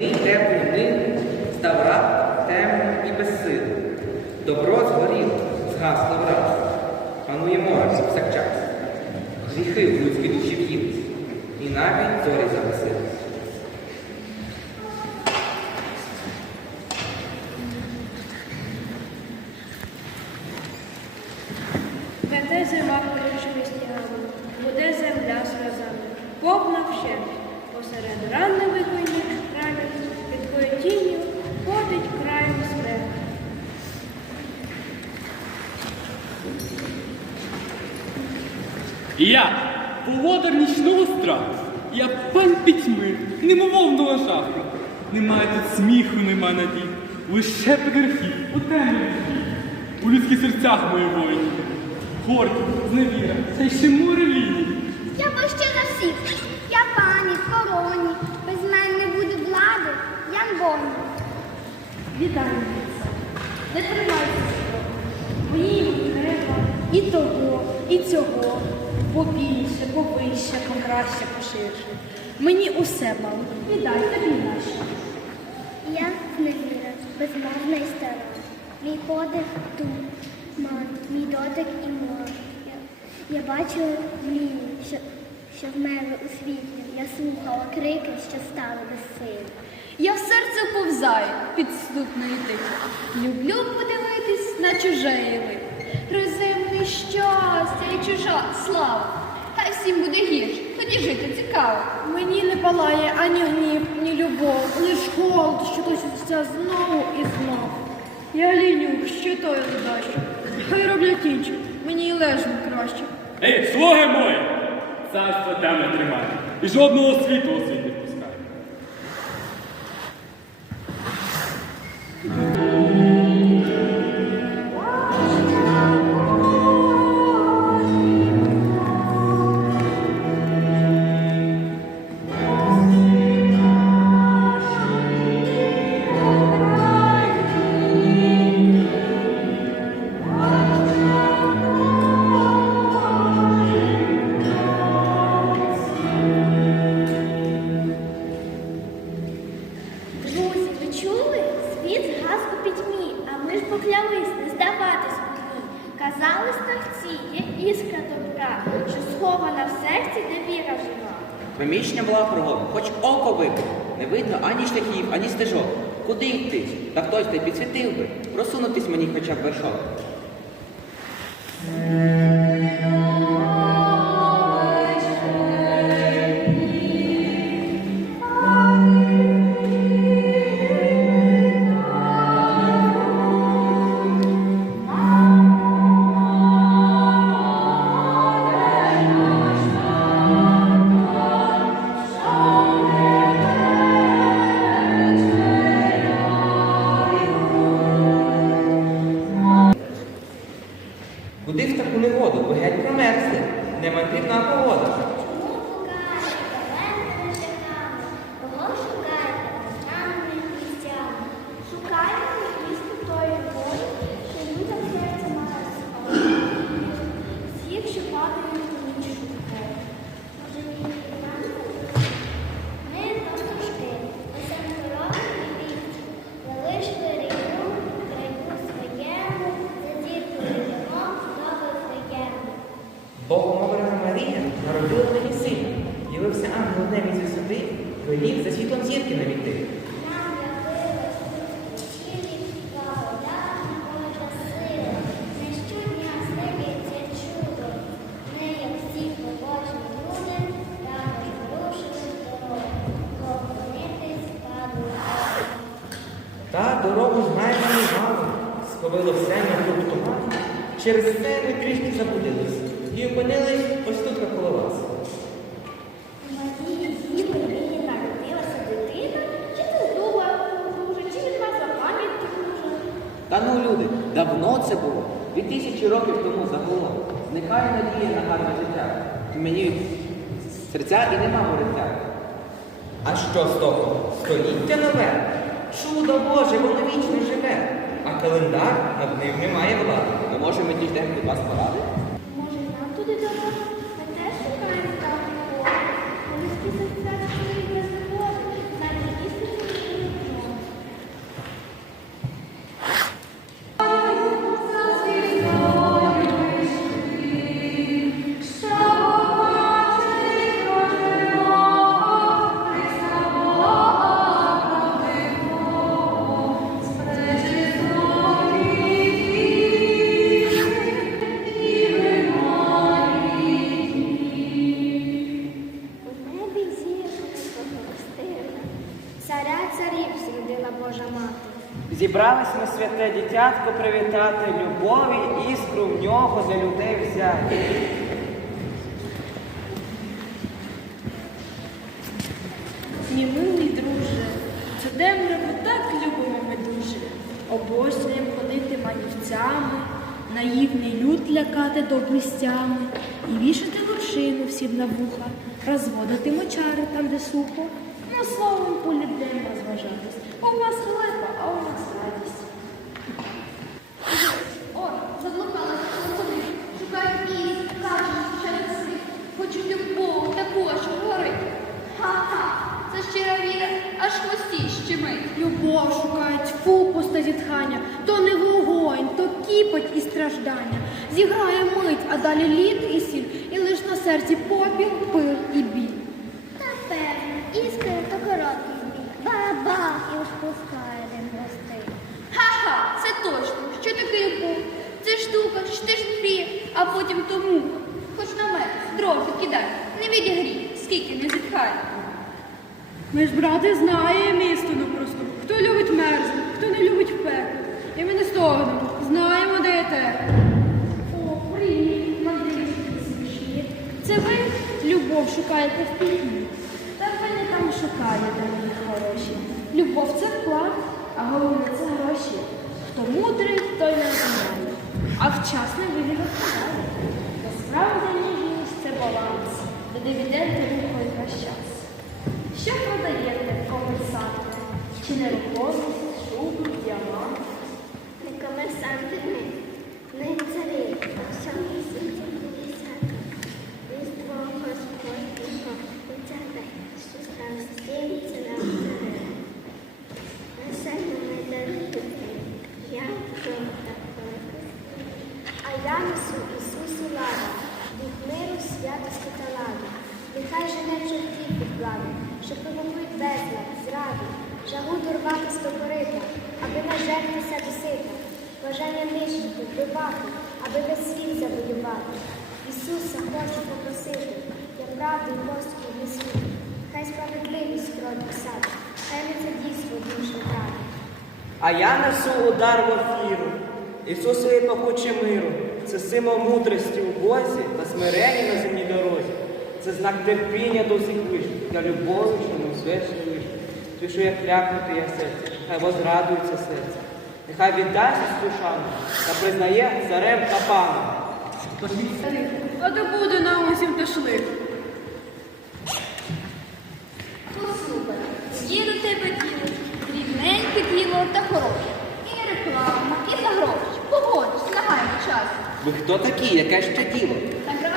Теплий день став рад темним і безсилим. Добро згорів, згасло враз. Панує море всякчас. Гріхи в людській душі в'їлись, і навіть зорі загасились. Я, володар нічного страху, я пан пітьми, немововного жаху. Немає тут сміху, нема надій, лише грехів у темряві. У людських серцях мої воїни. Гордість, зневіра, й ще море ліній. Я вище за всіх. Я пані короні. Без мене не буде влади. Я Боні. Вітаю. Не цього. Мені треба і того, і цього. Побільше, повище, покраще, поширше. Мені усе мало. Віддай тобі наше. Я зневіра, безмовна і стара. Мій подих туман, мій дотик і море. Я, бачила мрії, що, що вмерли у світлі. Я слухала крики, що стали безсилі. Я в серце повзаю підступної тихи. Люблю подивитись на чуже яви. Приземне щастя і чужа слава. Хай всім буде гірш, тоді жити цікаво. Мені не палає ані гнів, ні любов, лиш холод, що точиться знову і знову. Я ліню, що то я задачу. Хай роблять інші, мені і лежно краще. Ей, слуги мої! Царство темне тримає. І жодного світу у чули? Світ згас у пітьмі, а ми ж поклялись не здаватись у дні. Казали старці, є іскра добра, що схована в серці, де віра жива. Приміщення була кругом, хоч око вибив. Не видно ані шляхів, ані стежок. Куди йти? Та хтось й підсвітив би. Просунутись мені хоча б вершок. Через це ми трішки забудились і опинились ось тут коло вас. Марії Діви народилася дитина, чи це здула дуже, чи від вас пам'ятки дуже. Та ну, люди, давно це було. Дві тисячі років тому загуло. Зникає надія на гарне життя. Мені серця і нема воріття. А що з того? Століття нове. Чудо Боже, воно вічно живе. Календар над ним немає влади. Ми можемо дійти до вас поради? Зібрались ми святе дитятко привітати, любові, іскру в нього для людей взяти. Мій милий друже, цю темряву так любимо ми дуже. Обожнюєм ходити манівцями, наївний люд лякати доблестями, і вішати горшину всім на вуха, розводити мочари там, де сухо. Ну, словом, полюбляємо розважатись. У нас халепа, а у нас радість. Що таке любов? Це штука, що ти ж мріє, а потім то мука. Хоч на мене, дров кидай, не відігрій, скільки не зітхай. Ми ж, брати, знаємо істину просту. Хто любить мерзнути, хто не любить пекло. І ми не стогнемо, знаємо, де є те. О, привіт, мандрівники смішні. Це ви любов шукаєте в пітьмі. Та ви не там шукаєте, мої хороші. Любов це вклад, а головне це гроші. Хто мудрий, той не знає. Вчасний вибір вкладає. Насправді ніжність це баланс, де дивіденди рухають весь час. Що продаєте комерсанти? Чи нерухомість, шубу, діамант? Не комерсанти ми, не царі, а всьому світі колісати. Різдво Господнього, дитята, що став стільці нам цари. Весело ми даруємо, я жовта колокості. Я Ісусу лава, від миру святості та лади. Нехай жене чорті під владу, що провокують безлад, зраду, жагу дорватись до корита, аби нажертися до сита, бажання нищити, вбивати, аби весь світ завоювати. Ісуса хочу попросити, я правду й Господу несу. Хай справедливість кров посади, хай не це дійство душу правди. А я несу удар в ефіру. Ісусові пахуче миру. Це символ мудрості у Бозі та смирення на земній дорозі. Це знак терпіння до всіх вищих, для любові, що не ще вище. Пишу, як клякнути я серце, хай возрадується серце. Нехай віддасть слушану та признає царем та паном. А то буде нам усім ташлик. Послухай, є до тебе діло, дрібненьке діло та хороше. І реклама, і за гроші. Погодь, нагаймо час. Ви хто такі? Яке ще діло? Видно.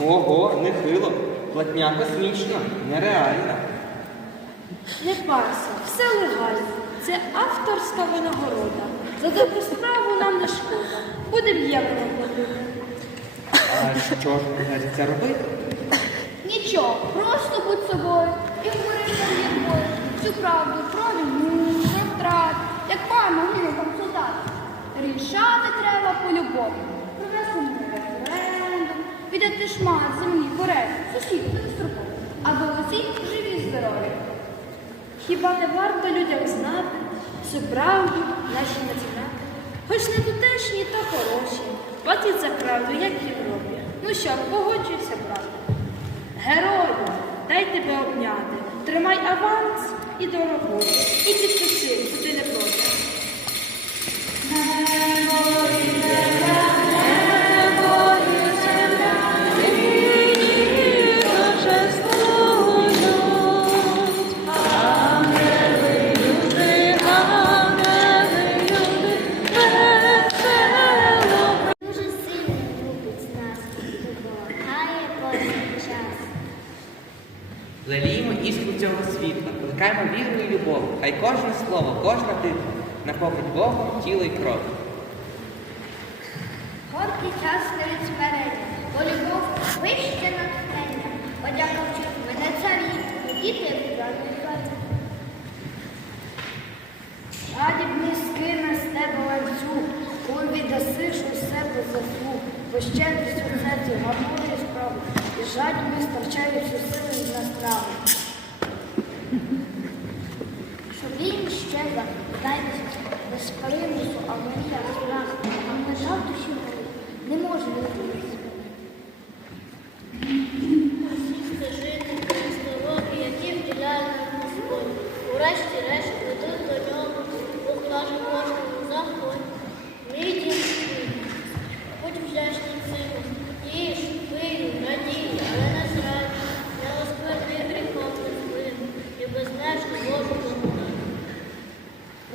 Ого, нехило. Платня космічна, нереальна. Не парся, все легально. Це авторська винагорода. За добру справу нам не шкода. Будем євро платити. А що ж придеться робити? Нічого, просто будь собою і говори нам як. Цю правду про війну, про втрат, як маємо внукам солдат. Віддати шмат землі вперед, сусіду катастрофу. Аби усі живі здорові. Хіба не варто людям знати всю правду наші меценати? Хоч не тутешні, то хороші. Платять за правду, як в Європі. Ну що, погоджуйся, брате. Герою, дай тебе обняти. Тримай аванс і до роботи. І підпиши, що ти не проти. Горький час перед смирення, бо любов вище натхнення. Подяка вчить мене царі, діти хаті. Радібний скине з тебе ланцюг, коли віддасиш у себе заслуг, бо щедрість у серці гармонує справу, і жадібність старчають сили на страву. щезла, дайтеся без примусу, а Марія страх, а мене жал душі горить, не може витриматися. Всі стежини, дороги, які вділяє нам Господь. Урешті-решт веди до нього, Бог каже кожному заходь. Мій дім свій, будь вдячним сину, їж, пий, радій, але не зрадь. Я оскверний гріхом не злим, і безмежно Божу допомогу.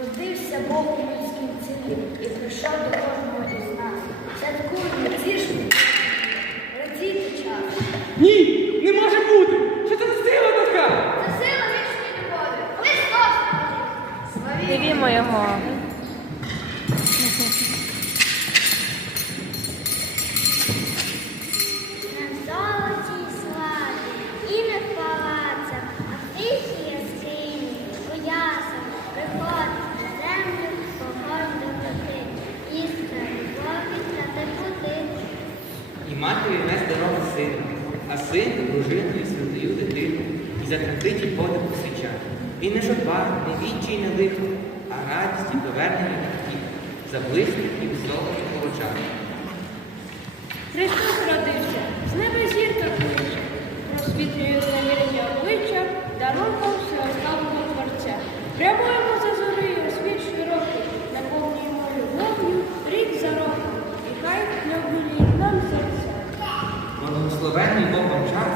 Родився Бог у людським тілі і прийшов до кожного із нас. Святкуємо, зішли, радійте час. Ні, не може бути! Що це за сила така? Це сила вічної любові. Христос! Дивімо його. На золотій славі і не в палацах, а в тихій яскині, у ясах, приходить на землю вогонь доброти, іскра любові та теплоти. І матері нес дорогу сина, а син дружину і святою дитину, і затратиті подиху свіча. І не журба, не відчай, не лихо, а радість і повернення батьків, заблиснуть і золоті в очах. Христос родився, з неба зірка кличе, розсвітлює зневірення обличчя, дарунка всеославного Творця. Прямуємо за зорею світ широкий, наповнюємо любов'ю рік за роком, і хай не обміліє нам серця. Благословенний Богом час,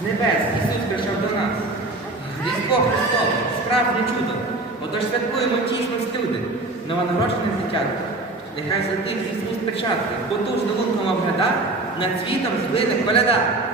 з небес Ісус прийшов до нас. Різдво Христове, справжнє чудо. Отож святкуємо тішність люди, новонароджене дитятко. Нехай за тих Ісус печатки, потужно лунком обгляда, над світом звине коляда.